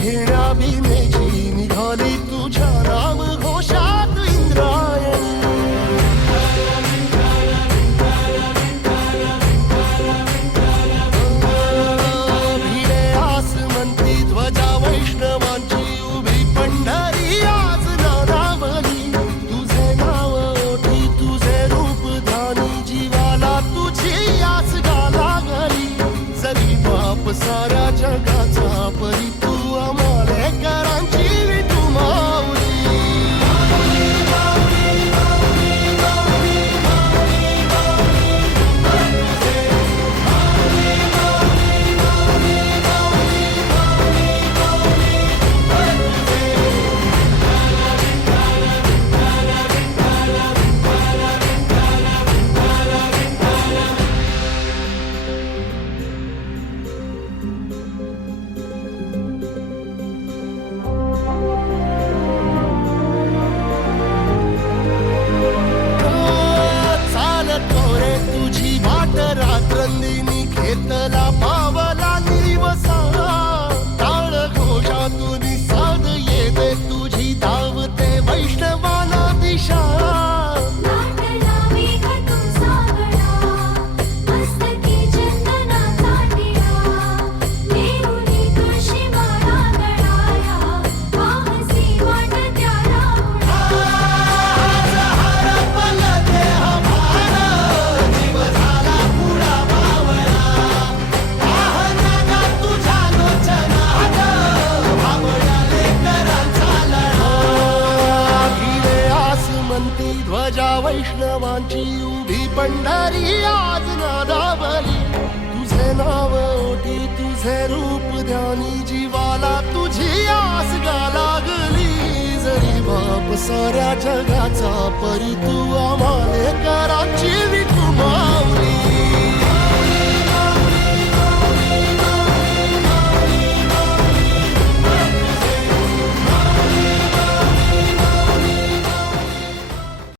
घेण्या भीमेची निघाली तुझ्या राम घोषात इंद्रायणी. भिडे आसमंती ध्वजा वैष्णवांची उभी पंढरी आज नानावली. तुझे नाव ओठी तुझे रूप ध्यानी जीवाला तुझी आस गा लागली. जरी बाप साऱ्या जगाचा परी तू आमालेकरांची विठू माऊली. तुझी वाट रात्रंदिनी घेतला पावला दिवसा. टाळ घोषातून साध येते तुझी धावते वैष्णवाला दिशा. ध्वजा वैष्णवांची उभी पंढरी आज नादावली. तुझे नाव ओठी तुझे रूप ध्यानी जीवाला तुझी आस गा लागली. जरी बाप साऱ्या जगाचा परी तू आमालेकरांची